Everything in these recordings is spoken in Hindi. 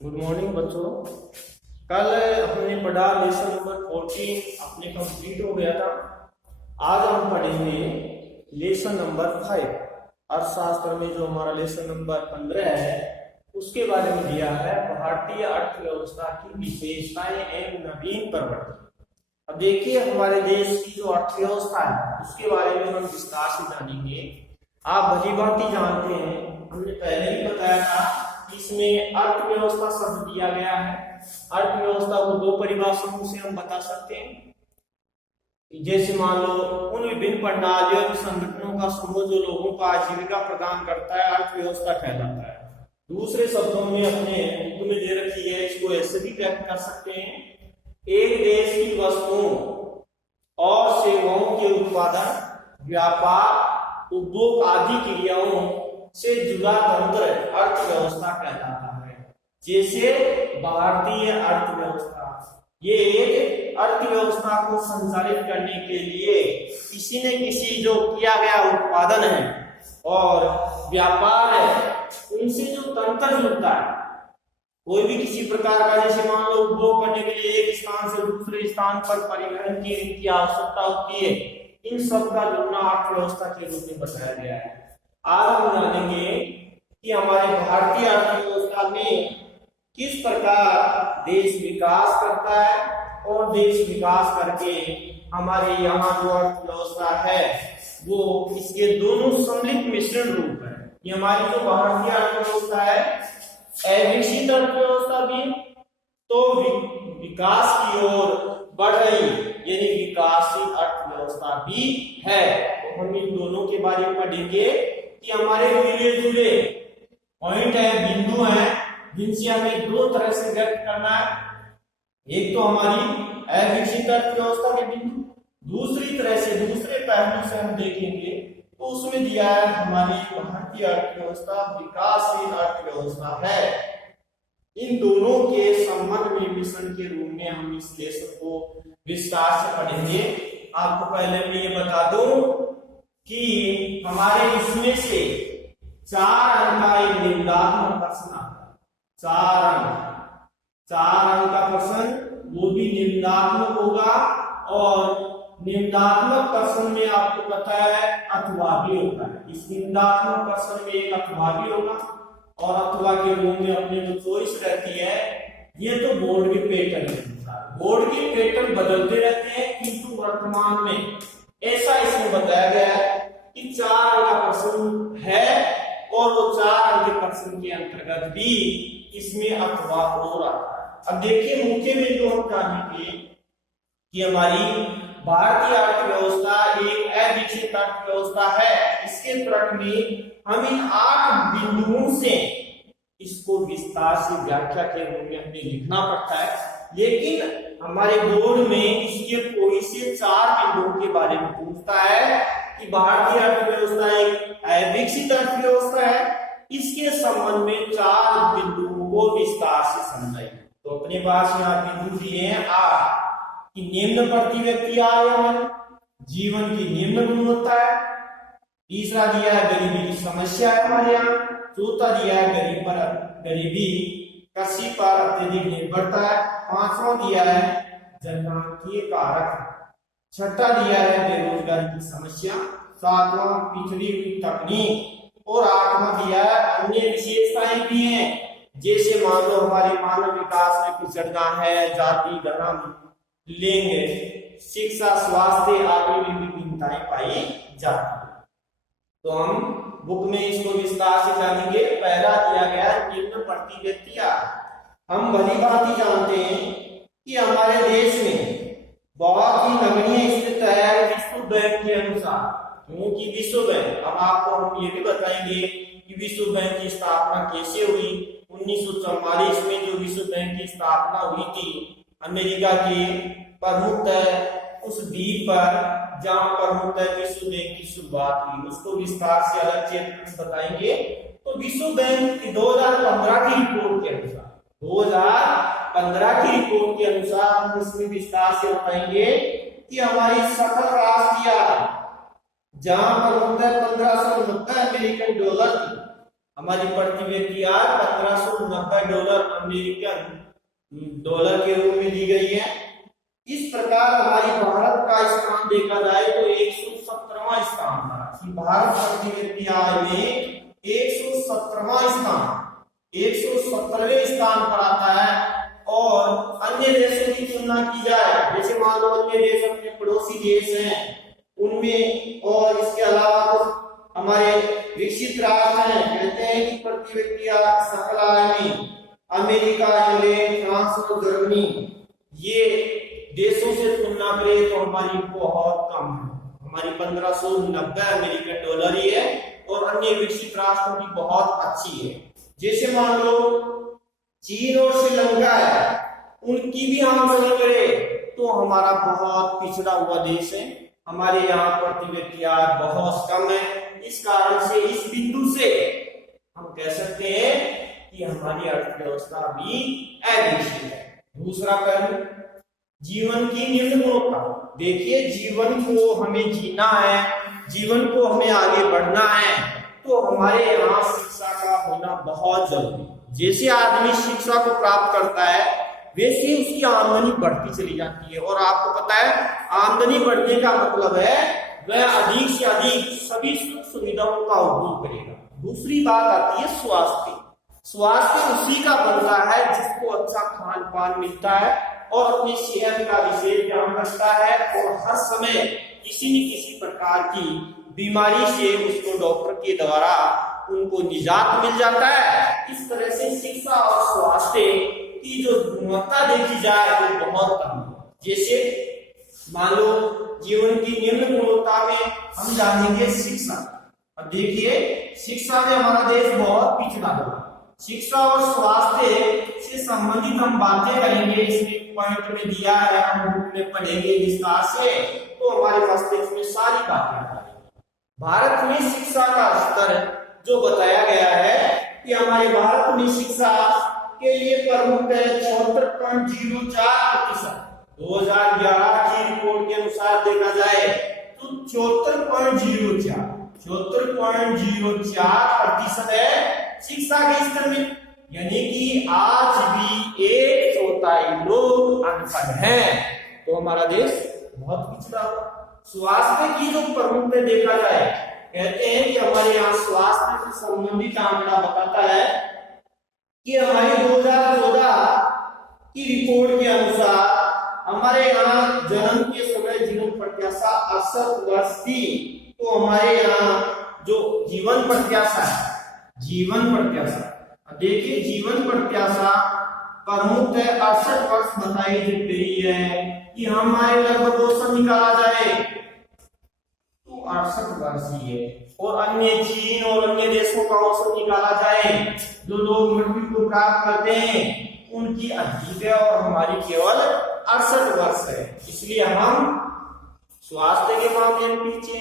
गुड मॉर्निंग बच्चों। कल हमने पढ़ा लेसन नंबर 14 अपने कंप्लीट हो गया था। आज हम पढ़ेंगे लेसन नंबर 5। अर्थशास्त्र में जो हमारा लेसन नंबर 15 है उसके बारे में दिया है भारतीय अर्थव्यवस्था की विशेषताएं एवं नवीन परिवर्तन। अब देखिए हमारे देश की जो अर्थव्यवस्था है उसके बारे में हम विस्तार से जानेंगे। आप भली भांति जानते हैं, हमने पहले ही बताया था इसमें अर्थव्यवस्था शब्द दिया गया है। अर्थव्यवस्था को दो परिभाषाओं से हम बता सकते हैं। जैसे मान लो उन विभिन्न प्रणालियों और संगठनों का समूह जो लोगों को आजीविका प्रदान करता है अर्थव्यवस्था कहलाता है। दूसरे शब्दों में अपने बुक में दे रखी है, इसको ऐसे भी व्यक्त कर सकते हैं, एक देश की वस्तुओं और सेवाओं के उत्पादन, व्यापार, उपभोग आदि क्रियाओं से जुड़ा तंत्र अर्थव्यवस्था कहलाता है। जैसे भारतीय अर्थव्यवस्था, ये एक अर्थव्यवस्था को संचालित करने के लिए किसी न किसी जो किया गया उत्पादन है और व्यापार है उनसे जो तंत्र जुड़ता है, कोई भी किसी प्रकार का, जैसे मान लो उपभोग करने के लिए एक स्थान से दूसरे स्थान पर परिवहन की आवश्यकता होती है, इन सब का जुड़ना अर्थव्यवस्था के रूप में बताया गया है। आज हम जानेंगे कि हमारे भारतीय अर्थव्यवस्था में किस प्रकार देश विकास करता है और देश विकास करके हमारे यहाँ जो अर्थव्यवस्था है वो इसके दोनों सम्मिलित मिश्रण रूप है। ये हमारी जो भारतीय अर्थव्यवस्था है अविकसित अर्थव्यवस्था भी तो विकास की ओर बढ़ रही यानी विकासशील अर्थव्यवस्था भी है। तो हम इन दोनों के बारे में पढ़ेंगे कि हमारे मिले जुले पॉइंट है, बिंदु है, जिनसे हमें दो तरह से व्यक्त करना है। एक तो हमारी अविकसित अर्थव्यवस्था के बिंदु, दूसरी तरह से दूसरे पहलू से हम देखेंगे तो उसमें दिया है हमारी भारतीय अर्थव्यवस्था विकासशील अर्थव्यवस्था है। इन दोनों के संबंध में मिश्रण के रूप में हम इस लेसन को विस्तार से पढ़ेंगे। आपको पहले मैं ये बता दूं कि हमारे इसमें से 4 अंक का एक निबंधात्मक प्रश्न आता है। 4 अंक का प्रश्न, वो भी निबंधात्मक होगा और निबंधात्मक प्रश्न में आपको पता है अथवा भी होता है। इस निबंधात्मक प्रश्न में एक अथवा भी होगा और अथवा के रूप में अपने जो चॉइस रहती है, ये तो बोर्ड के पैटर्न के अनुसार, बोर्ड के पैटर्न बदलते रहते हैं, किंतु वर्तमान में ऐसा इसमें बताया गया है कि 4 अंक का प्रश्न है और वो 4 अंक के प्रश्न के अंतर्गत भी इसमें अथवा हो रहा है। अब देखिए मुख्य में जो हम जानेंगे कि हमारी भारतीय अर्थव्यवस्था एक अविकसित अर्थव्यवस्था है। इसके तरफ में हम इन 8 बिंदुओं से इसको विस्तार से व्याख्या के रूप में हमें लिखना पड़ता है, लेकिन हमारे बोर्ड में इसके कोई से 4 बिंदुओं के बारे में पूछता है कि भारतीय अर्थव्यवस्था एक अविकसित अर्थव्यवस्था है, इसके संबंध में 4 बिंदुओं को विस्तार से समझाइए। तो अपने पास यहाँ बिंदु दिए हैं 8 कि निम्न प्रति व्यक्ति आय, जीवन की निम्न गुणवत्ता है, तीसरा दिया है गरीबी की समस्या है हमारे यहाँ, चौथा दिया है गरीबी कृषि पर अत्यधिक निर्भरता है, 5वां दिया है जनसांख्यिकीय कारक, छठा दिया है बेरोजगारी की समस्या, 7वां पिछड़ी हुई तकनीक और 8वां दिया है अन्य विशेषताएं भी हैं, जैसे मान लो हमारे मानव विकास में पिछड़ना है, जाति, धर्म, लिंग, शिक्षा, स्वास्थ्य आदि में विभिन्नताएं पाई जाती है। तो हम बुक में इसको विस्तार से जानेंगे। पहला दिया गया निम्न प्रति व्यक्ति आय। हम भली भांति जानते हैं कि हमारे देश में बहुत ही नगण्य स्थित है विश्व बैंक के अनुसार, क्योंकि विश्व बैंक, अब आपको हम ये भी बताएंगे कि विश्व बैंक की स्थापना कैसे हुई। 1944 में जो विश्व बैंक की स्थापना हुई थी, अमेरिका के प्रमुख उस द्वीप पर जहां प्रमुख विश्व बैंक की शुरुआत हुई, उसको विस्तार से अलग चैप्टर में बताएंगे। तो विश्व बैंक की 2015 की रिपोर्ट के अनुसार, 2015 की रिपोर्ट के अनुसार हम इसमें विस्तार से बताएंगे कि हमारी सकल राष्ट्रीय आय जहां प्रमुख $1590 अमेरिकन डॉलर थी, हमारी प्रति व्यक्ति आय $1590 अमेरिकन डॉलर के रूप में दी गई है। इस प्रकार हमारी भारत का स्थान देखा जाए तो 117वां स्थान था। भारत प्रति व्यक्ति आय में 117वां स्थान 117वें स्थान पर आता है। और अन्य देशों की तुलना की जाए, जैसे मान लो अन्य देश अपने पड़ोसी देश हैं उनमें, और इसके अलावा तो हमारे विकसित राष्ट्र हैं, कहते हैं कि प्रति व्यक्ति सकल आय में अमेरिका, इंग्लैंड, फ्रांस और जर्मनी ये देशों से तुलना करें तो हमारी बहुत कम है। हमारी 1590 अमेरिकन डॉलर ही है और अन्य विकसित राष्ट्रों की बहुत अच्छी है। जैसे मान लो चीन और श्रीलंका है, उनकी भी हम तुलना करें तो हमारा बहुत पिछड़ा हुआ देश है। हमारे यहाँ प्रति व्यक्ति आय बहुत कम है। इस कारण से इस बिंदु से हम कह सकते हैं कि हमारी अर्थव्यवस्था भी अविकसित है। दूसरा पहलू, जीवन की निम्न गुणवत्ता। देखिए, जीवन को हमें जीना है, जीवन को हमें आगे बढ़ना है, तो हमारे यहाँ शिक्षा का होना बहुत जरूरी है। जैसे आदमी शिक्षा को प्राप्त करता है वैसे उसकी आमदनी बढ़ती चली जाती है। और आपको पता है आमदनी बढ़ने का मतलब है वह अधिक से अधिक सभी सुख सुविधाओं का उपभोग करेगा। दूसरी बात आती है स्वास्थ्य। स्वास्थ्य उसी का बनता है जिसको अच्छा खान पान मिलता है और अपनी सेहत का विशेष ध्यान रखता है और हर समय किसी न किसी प्रकार की बीमारी से उसको डॉक्टर के द्वारा उनको निजात मिल जाता है। इस तरह से शिक्षा और स्वास्थ्य की जो गुणवत्ता देखी जाए वो बहुत कम है। जैसे मान लो जीवन की निम्न गुणवत्ता में हम जानेंगे शिक्षा। अब देखिए, शिक्षा में हमारा देश बहुत पिछड़ा है। शिक्षा और स्वास्थ्य से संबंधित हम बातें करेंगे, इसमें पॉइंट में दिया है, हम बुक में पढ़ेंगे विस्तार से, तो हमारे मस्तिष्क में सारी बातें आ जाएंगी। भारत में शिक्षा का स्तर जो बताया गया है कि हमारे भारत में शिक्षा के लिए प्रमुख है 74.04%। 2011 की रिपोर्ट के अनुसार देखा जाए तो 74.04% है शिक्षा के स्तर में। यानी कि आज भी 1/4 लोग अनपढ़ हैं, तो हमारा देश बहुत पिछड़ा हुआ। स्वास्थ्य की जो प्रमुख में देखा जाए, कहते हैं कि हमारे यहाँ स्वास्थ्य से संबंधित आंकड़ा बताता है कि हमारी 2014 की रिपोर्ट के अनुसार हमारे यहाँ जन्म के समय जीवन प्रत्याशा 68 वर्ष थी। तो हमारे यहाँ जो जीवन प्रत्याशा देखिए, जीवन प्रत्याशा प्रमुख है 68 वर्ष बताई गई है कि हमारे लगभग 200 निकाला जाए तो 68 वर्ष ही है। और अन्य चीन और अन्य देशों का औसत निकाला जाए, जो लोग मृत्यु को प्राप्त करते हैं उनकी अधिक है और हमारी केवल 68 वर्ष है। इसलिए हम स्वास्थ्य के मामले में पीछे।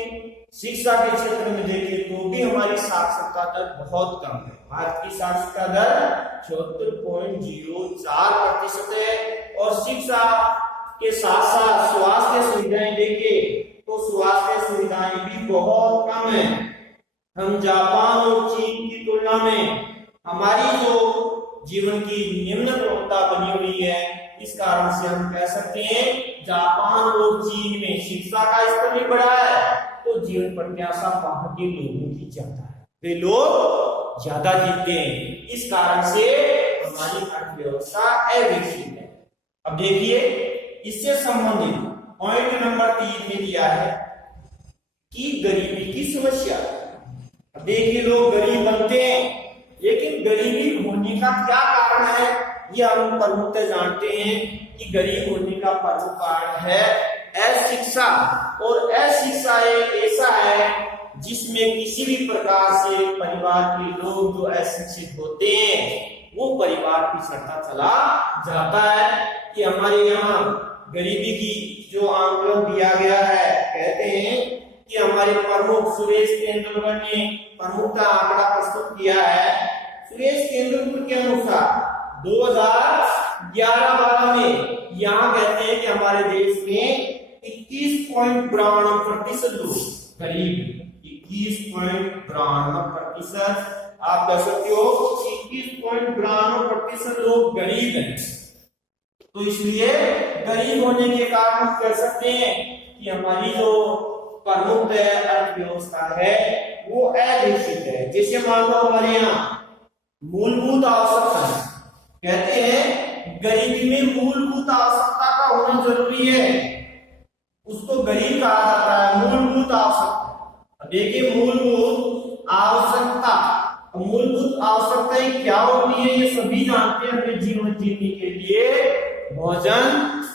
शिक्षा के क्षेत्र में देखें तो भी हमारी साक्षरता दर बहुत कम है। भारत की साक्षरता दर 74.04% है। और शिक्षा के साथ साथ स्वास्थ्य सुविधाएं देखें तो स्वास्थ्य सुविधाएं भी बहुत कम है। हम जापान और चीन की तुलना में हमारी जो जीवन की निम्न गुणवत्ता बनी हुई है, इस कारण से हम कह सकते हैं जापान और चीन में शिक्षा का स्तर भी बढ़ा है तो जीवन प्रत्याशा वहां के लोगों की ज्यादा है, वे लोग ज्यादा जीते हैं। इस कारण से हमारी अर्थव्यवस्था अविकसित है। अब देखिए, इससे संबंधित पॉइंट नंबर 3 में दिया है कि गरीबी की समस्या। अब देखिए, लोग गरीब बनते हैं लेकिन गरीबी होने का क्या कारण है, ये हम प्रमुखतः जानते हैं कि गरीब होने का प्रमुख कारण है अशिक्षा। और अशिक्षा एक ऐसा है जिसमें किसी भी प्रकार से परिवार के लोग जो अशिक्षित होते हैं वो परिवार पिछड़ता चला जाता है। कि हमारे यहाँ गरीबी की जो आंकलन दिया गया है, कहते हैं कि हमारे प्रमुख सुरेश तेंदुलकर ने प्रमुख का आंकड़ा प्रस्तुत किया है। सुरेश तेंदुलकर के अनुसार 2011-12 में यहाँ कहते हैं कि हमारे देश में 21.92% लोग गरीब, 21.92% आप कह सकते हो 21.92% लोग गरीब हैं। तो इसलिए गरीब होने के कारण हम कह सकते हैं कि हमारी जो प्रमुख अर्थव्यवस्था है वो अविकसित है। जैसे मान लो हमारे यहाँ मूलभूत आवश्यकता कहते हैं, गरीबी में मूलभूत आवश्यकता का होना जरूरी है, उसको गरीब कहा जाता है। मूलभूत आवश्यकता, देखिए मूलभूत आवश्यकताएं क्या होती है ये सभी जानते हैं। अपने जीवन जीने के लिए भोजन,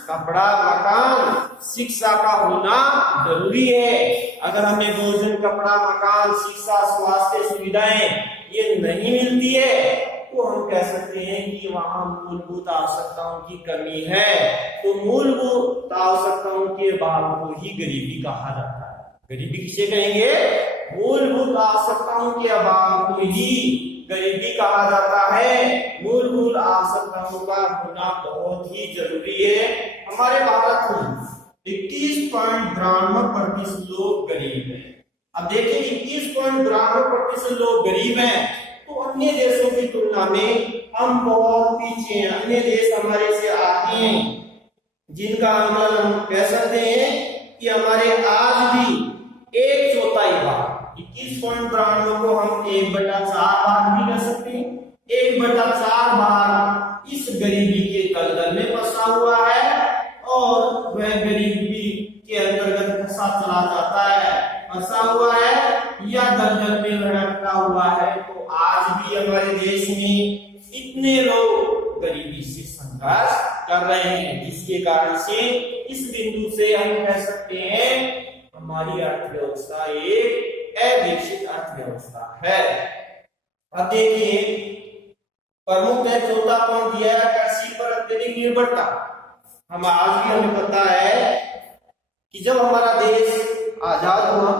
कपड़ा, मकान, शिक्षा का होना जरूरी है। अगर हमें भोजन, कपड़ा, मकान, शिक्षा, स्वास्थ्य सुविधाएं ये नहीं मिलती है तो हम कह सकते हैं कि वहां मूलभूत आवश्यकताओं की कमी है। तो मूलभूत आवश्यकताओं के अभाव को ही गरीबी कहा जाता है। गरीबी किसे कहेंगे? मूलभूत आवश्यकताओं के अभाव को ही गरीबी कहा जाता है। मूलभूत आवश्यकताओं का होना बहुत ही जरूरी है। हमारे भारत में 21.92% लोग गरीब हैं। अब देखिए 21.92% लोग गरीब हैं तो अन्य देशों की तुलना में हम बहुत पीछे हैं। अन्य देश हमारे से आगे हैं, जिनका अनुमान हम कह सकते हैं कि हमारे आज भी 1/4 भाग 21.92 को हम 1/4 भाग भी कह सकते हैं। 1/4 भाग इस गरीबी के दलदल में फंसा हुआ है और वह गरीबी के अंतर्गत फंसा चला जाता है, फंसा हुआ है या दलदल में भटका हुआ है। तो आज भी हमारे देश में इतने लोग गरीबी से संघर्ष कर रहे हैं, जिसके कारण से इस बिंदु से हम कह सकते हैं हमारी अर्थव्यवस्था एक अविकसित अर्थव्यवस्था है। अब देखिए प्रमुख है, चौथा पॉइंट दिया है कृषि पर अत्यधिक निर्भरता। हम आज भी हमें पता है कि जब हमारा देश आजाद हुआ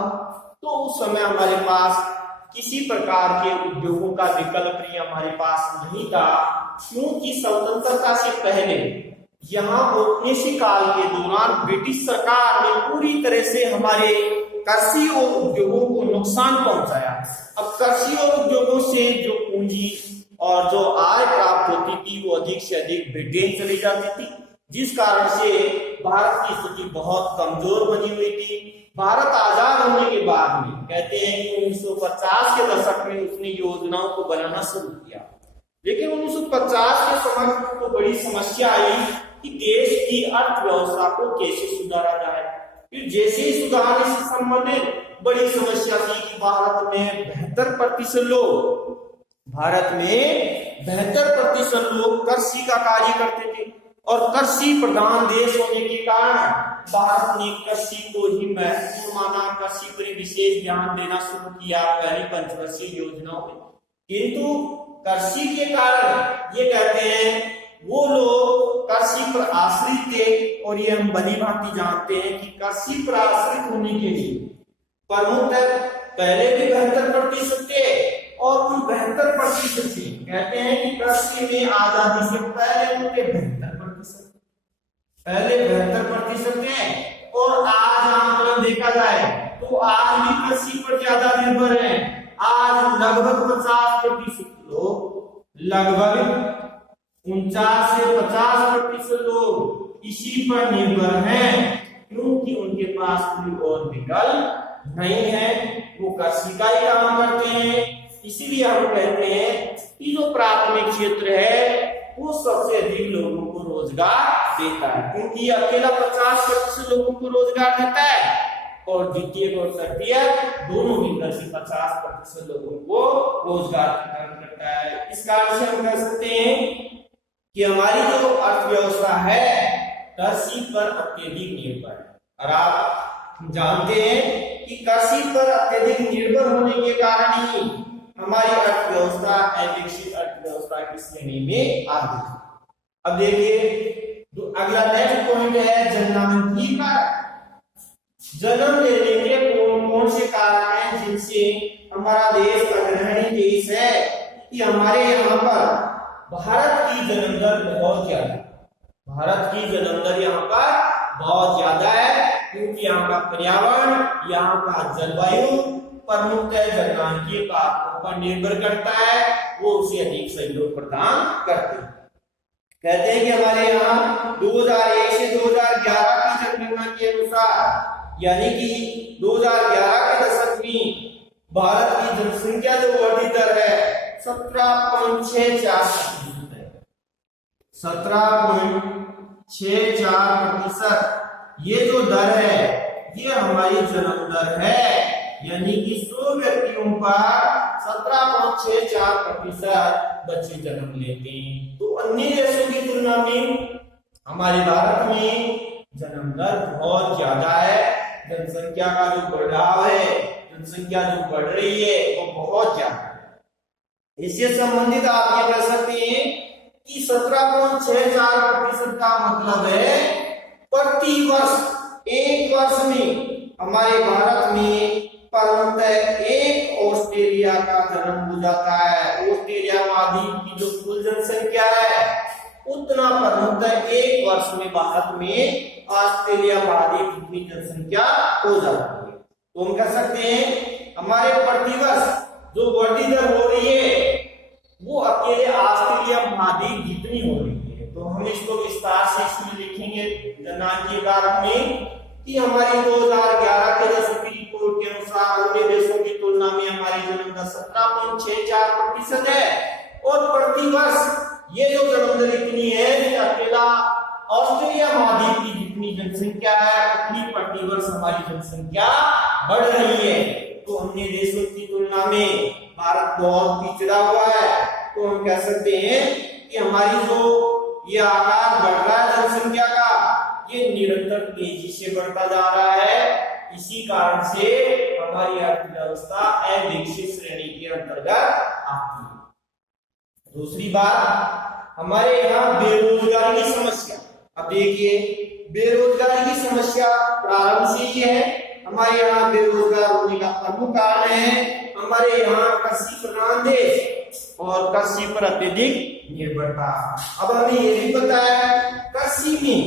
तो उस समय हमारे पास किसी प्रकार के उद्योगों का विकल्प ही हमारे पास नहीं था, क्योंकि स्वतंत्रता से पहले यहाँ औपनिवेशिक काल के दौरान ब्रिटिश सरकार ने पूरी तरह से हमारे कृषि और उद्योगों को नुकसान पहुंचाया। अब कृषि और उद्योगों से जो पूंजी और जो आय प्राप्त होती थी वो अधिक से अधिक ब्रिटेन चली जाती थी, जिस कारण से भारत की स्थिति बहुत कमजोर बनी हुई थी। भारत आजाद होने के बाद में कहते हैं कि 1950 के दशक में उसने योजनाओं को बनाना शुरू किया, लेकिन 1950 के समय तो बड़ी समस्या आई कि देश की अर्थव्यवस्था को कैसे सुधारा जाए। फिर जैसे ही सुधारने से संबंधित बड़ी समस्या थी कि भारत में 72% लोग कृषि का कार्य करते थे और कृषि प्रधान देश होने के कारण भारत ने कृषि को ही महत्वपूर्ण माना, कृषि पर विशेष ध्यान देना शुरू किया पहली पंचवर्षीय योजनाओं में। किंतु कृषि के कारण ये कहते हैं वो लोग कृषि पर आश्रित थे, और ये हम भली भांति जानते हैं कि कृषि पर आश्रित होने के लिए प्रमुख पहले भी 72% थे और उन 72% से कहते हैं कि कृषि में आजादी से पहले उनके 72% थे और आज आंकलन देखा जाए तो आज भी कृषि पर ज्यादा निर्भर है। आज लगभग 50% लोग, लगभग 49 से 50% लोग इसी पर निर्भर हैं, क्योंकि उनके पास कोई और विकल्प नहीं है, वो कृषि का ही काम करते हैं। इसीलिए हम कहते हैं कि जो प्राथमिक क्षेत्र है वो सबसे अधिक लोगों को रोजगार देता है, क्योंकि अकेला 50% लोगों को रोजगार देता है और द्वितीय और तृतीय दोनों मिलकर से 50% लोगों को रोजगार प्रदान करता है। इस कारण से हम कह सकते हैं कि हमारी जो अर्थव्यवस्था है कृषि पर अत्यधिक निर्भर है। और आप जानते हैं कि कृषि पर अत्यधिक निर्भर होने के कारण ही हमारी अर्थव्यवस्था अविकसित अर्थव्यवस्था की श्रेणी में आती है। अब देखिए अगला नेक्स्ट पॉइंट है जन्मांतरी कारक। जन्म लेने के कौन कौन से कारक हैं जिनसे हमारा देश अग्रणी देश है कि हमारे यहाँ पर भारत की जन्म दर बहुत ज्यादा है। भारत की जन्म दर यहाँ पर बहुत ज्यादा है, क्योंकि यहाँ का पर्यावरण, यहाँ का जलवायु प्रमुखतः जननांकीय कारकों पर निर्भर करता है, वो उसे अधिक सहयोग प्रदान करते हैं। कहते हैं कि हमारे यहाँ 2001 से 2011 की जनगणना के अनुसार, यानी कि 2011 के दशक में भारत की जनसंख्या जो बढ़ी दर है 17.64 है, 17.64%। ये जो दर है ये हमारी जन्म दर है, यानी कि 100 व्यक्तियों पर 17.64% बच्चे जन्म लेते हैं। तो अन्य देशों की तुलना में हमारे भारत में जन्म दर बहुत ज्यादा है। जनसंख्या का जो बढ़ाव है, जनसंख्या जो बढ़ रही है वो बहुत ज्यादा है। इससे संबंधित आप ये कह सकते हैं कि 17.64% का मतलब है प्रति वर्ष एक वर्ष में हमारे भारत में परमतः एक ऑस्ट्रेलिया का जन्म हो जाता है। ऑस्ट्रेलिया महाद्वीप की जो कुल जनसंख्या है उतना परमतः एक वर्ष में भारत में ऑस्ट्रेलिया महाद्वीप जितनी जनसंख्या हो जाती है। तो हम कह सकते हैं हमारे प्रतिवर्ष जो वृद्धि दर हो रही है वो अकेले ऑस्ट्रेलिया महाद्वीप जितनी हो रही है। तो हम इसको विस्तार से इसमें लिखेंगे जननांकीय कारक में कि हमारी 2011 के दशक की रिपोर्ट के अनुसार अन्य देशों की तुलना में हमारी जन्म दर 17.64% है, और प्रतिवर्ष ये जो जन्म दर इतनी है कि अकेला ऑस्ट्रेलिया महाद्वीप की जितनी जनसंख्या है उतनी प्रतिवर्ष हमारी जनसंख्या बढ़ रही है। तो अन्य देशों की तुलना में भारत बहुत पिछड़ा हुआ है। तो हम कह सकते हैं कि हमारी जो ये आकार बढ़ रहा है जनसंख्या का, ये निरंतर तेजी से बढ़ता जा रहा है। इसी कारण से हमारी अर्थव्यवस्था अविकसित श्रेणी के अंतर्गत आती है। दूसरी बात, हमारे यहाँ बेरोजगारी की समस्या। अब देखिए, बेरोजगारी की समस्या प्रारंभ से ही है। हमारे यहाँ बेरोजगार होने का प्रमुख कारण है हमारे यहाँ कृषि प्रधान देश और कृषि पर अत्यधिक निर्भरता। अब हमें ये भी पता है कृषि में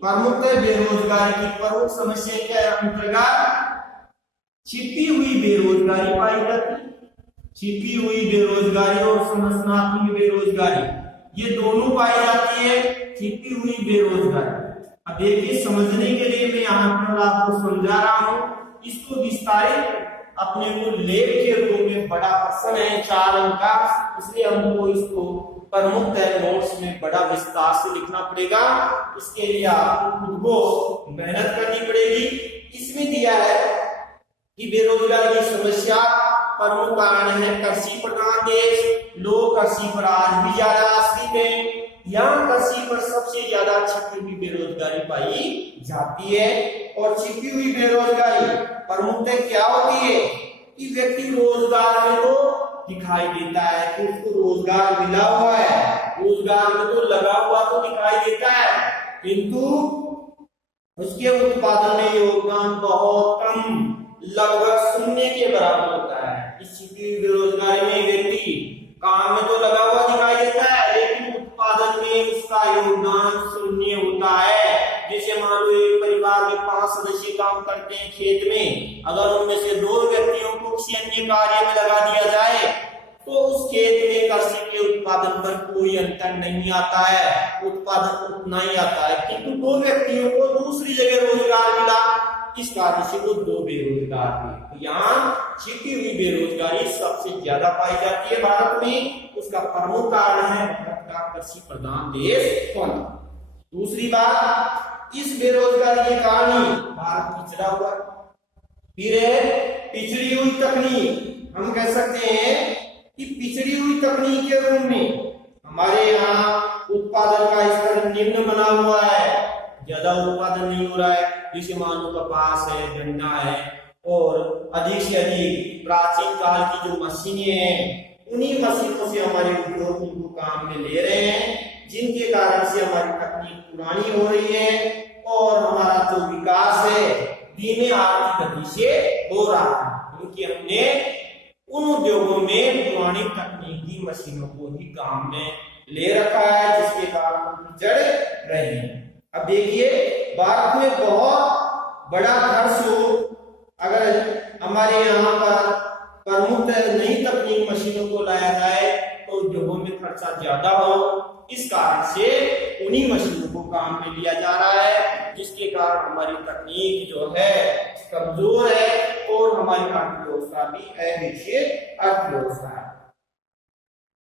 प्रमुखतः बेरोजगारी की प्रमुख समस्या के अंतर्गत छिपी हुई बेरोजगारी पाई जाती है। छिपी हुई बेरोजगारी और संरचनात्मक बेरोजगारी, ये दोनों पाई जाती है। छिपी हुई बेरोजगारी, अब देखिए समझने के लिए मैं यहाँ पर आपको समझा रहा हूँ। इसको विस्तारित अपने को लेख के रूप में बड़ा प्रश्न है 4 अंक का, इसलिए हमको इसको प्रमुखतः नोट्स में बड़ा विस्तार से लिखना पड़ेगा। इसके लिए आपको खुद को मेहनत करनी पड़ेगी। इसमें दिया है कि बेरोजगारी की समस्या प्रमुख कारण है कृषि प्रधान देश, लोग कृषि पर आज भी ज्यादा आश्रित हैं। यहाँ कृषि पर सबसे ज्यादा छिपी हुई बेरोजगारी पाई जाती है। और छिपी हुई बेरोजगारी प्रमुखतः क्या होती है कि व्यक्ति रोजगार में तो दिखाई देता है कि उसको रोजगार मिला हुआ है, रोजगार में तो लगा हुआ तो दिखाई देता है, किंतु उसके उत्पादन में योगदान बहुत कम, लगभग शून्य के बराबर होता है। इस छिपी हुई बेरोजगारी में व्यक्ति काम में तो लगा हुआ दिखाई देता है लेकिन उत्पादन में उसका योगदान शून्य होता है। जैसे मान लो एक परिवार में 5 सदस्य काम करते हैं खेत में, अगर उनमें से 2 व्यक्तियों को किसी अन्य कार्य में लगा दिया जाए तो उस खेत में कृषि के उत्पादन पर कोई अंतर नहीं आता है, उत्पादन उतना ही आता है, किंतु 2 व्यक्तियों को दूसरी जगह रोजगार मिला, इस कारण से वो 2 बेरोजगार थे। तो यहाँ छिपी हुई बेरोजगारी सबसे ज्यादा पाई जाती है भारत में। उसका प्रमुख कारण है भारत का कृषि प्रधान देश होना। दूसरी बात, इस बेरोजगारी के कारण ही भारत पिछड़ा हुआ। फिर है पिछड़ी हुई तकनीक। हम कह सकते हैं कि पिछड़ी हुई तकनीक के रूप में हमारे यहाँ उत्पादन का स्तर निम्न बना हुआ है, ज्यादा उत्पादन नहीं हो रहा है। जैसे मान लो कपास है, गन्ना है, और अधिक से अधिक प्राचीन काल की जो मशीनें हैं उन्हीं मशीनों से हमारे उद्योग उनको काम में ले रहे हैं, जिनके कारण से हमारी तकनीक पुरानी हो रही है और हमारा जो विकास है धीमे आर्थिक गति से हो रहा है, क्योंकि हमने उन उद्योगों में पुरानी तकनीकी मशीनों को ही काम में ले रखा है, जिसके कारण हम पिछड़ रहे हैं। अब देखिए भारत में बहुत बड़ा खर्च अगर हमारे यहाँ पर प्रमुख नई तकनीक मशीनों को लाया जाए तो उद्योगों में खर्चा ज्यादा हो, इस कारण से उन्हीं मशीनों को काम में लिया जा रहा है, जिसके कारण हमारी तकनीक जो है कमजोर है और हमारी अर्थव्यवस्था भी अविकसित अर्थव्यवस्था है।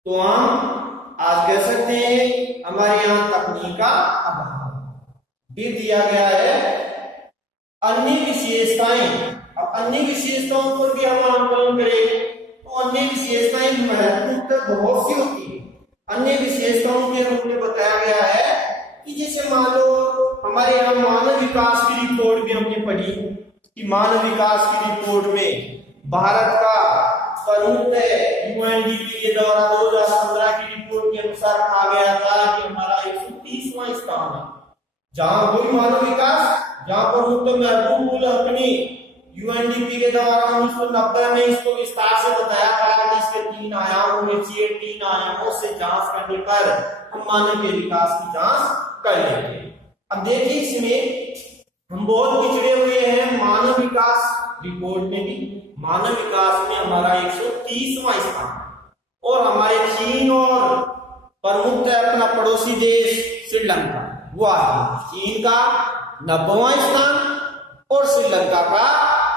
तो हम आज कह सकते हैं हमारे यहाँ तकनीक का अभाव भी दिया गया है। अन्य विशेषताएं, अब अन्य विशेषताओं पर भी हम आंकलन करें तो अन्य विशेषताएं महत्वपूर्ण बहुत सी होती है। अन्य विशेषताओं के रूप में बताया गया है कि जैसे मान लो हमारे यहाँ मानव विकास की रिपोर्ट भी हमने पढ़ी कि मानव विकास की रिपोर्ट में भारत का प्रमुख यूएनडीपी के द्वारा 2015 की रिपोर्ट के अनुसार कहा गया था कि हमारा 130वां स्थान है। जहां कोई मानव विकास, जहां पर महत्वपूर्ण अपनी यूएनडीपी के द्वारा 1990 में इसको विस्तार से बताया था कि इसके 3 आयाम होने चाहिए। 3 आयामों से जांच करने पर हम मानव के विकास की जांच कर लेंगे। अब देखिए इसमें हम बहुत पिछड़े हुए हैं मानव विकास रिपोर्ट में भी। मानव विकास में हमारा 130वां स्थान और हमारे चीन और प्रमुख अपना पड़ोसी देश श्रीलंका वो आगे, चीन का 90वां स्थान और श्रीलंका का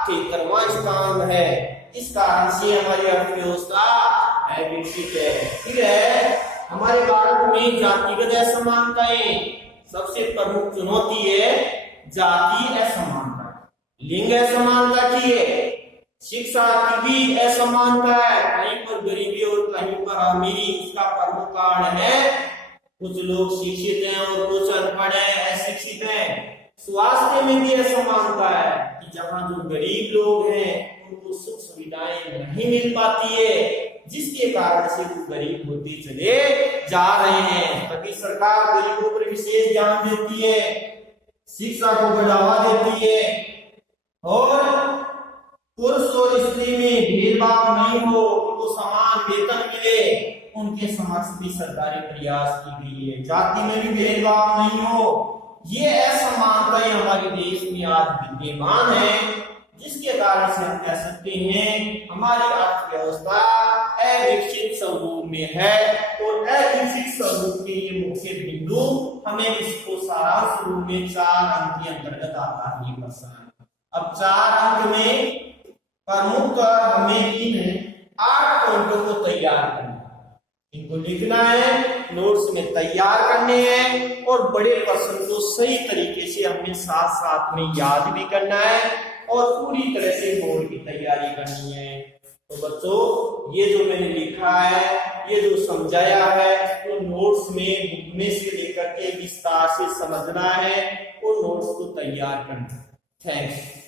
73वां स्थान है। इस कारण से हमारी अर्थव्यवस्था विकसित है। फिर है हमारे भारत में जातिगत असमानताएं, सबसे प्रमुख चुनौती है जाति असमानता, लिंग असमानता की है, शिक्षा की भी असमानता है, कहीं पर गरीबी और कहीं पर अमीरी इसका प्रमुख कारण है। कुछ लोग शिक्षित हैं और कुछ अनपढ़ हैं, अशिक्षित हैं। स्वास्थ्य में भी असमानता है कि जहां जो गरीब लोग हैं उनको सुख सुविधाएं नहीं मिल पाती है, जिसके कारण से वो गरीब होते चले जा रहे हैं। तभी सरकार गरीबों पर विशेष ध्यान देती है, शिक्षा को बढ़ावा देती है और पुरुष और स्त्री में भेदभाव नहीं हो, उनको समान वेतन मिले, उनके समक्ष भी सरकारी प्रयास की गई है। जाति में भी भेदभाव नहीं हो, ये असमानताएं हमारे देश में आज विद्यमान है, जिसके कारण से हम कह सकते हैं हमारी अर्थव्यवस्था अविकसित स्वरूप में है। और अविकसित स्वरूप के ये मुख्य बिंदु हमें इसको सारांश रूप में 4 अंक के अंतर्गत आता है प्रश्न। अब 4 अंक में प्रमुख हमें इन 8 पॉइंटों को तैयार करना, इनको लिखना है, नोट्स में तैयार करने हैं और बड़े प्रश्न को सही तरीके से हमें साथ साथ में याद भी करना है और पूरी तरह से बोर्ड की तैयारी करनी है। तो बच्चों ये जो मैंने लिखा है, ये जो समझाया है, तो नोट्स में बुक में से लेकर के विस्तार से समझना है और नोट्स को तैयार करना है। थैंक्स।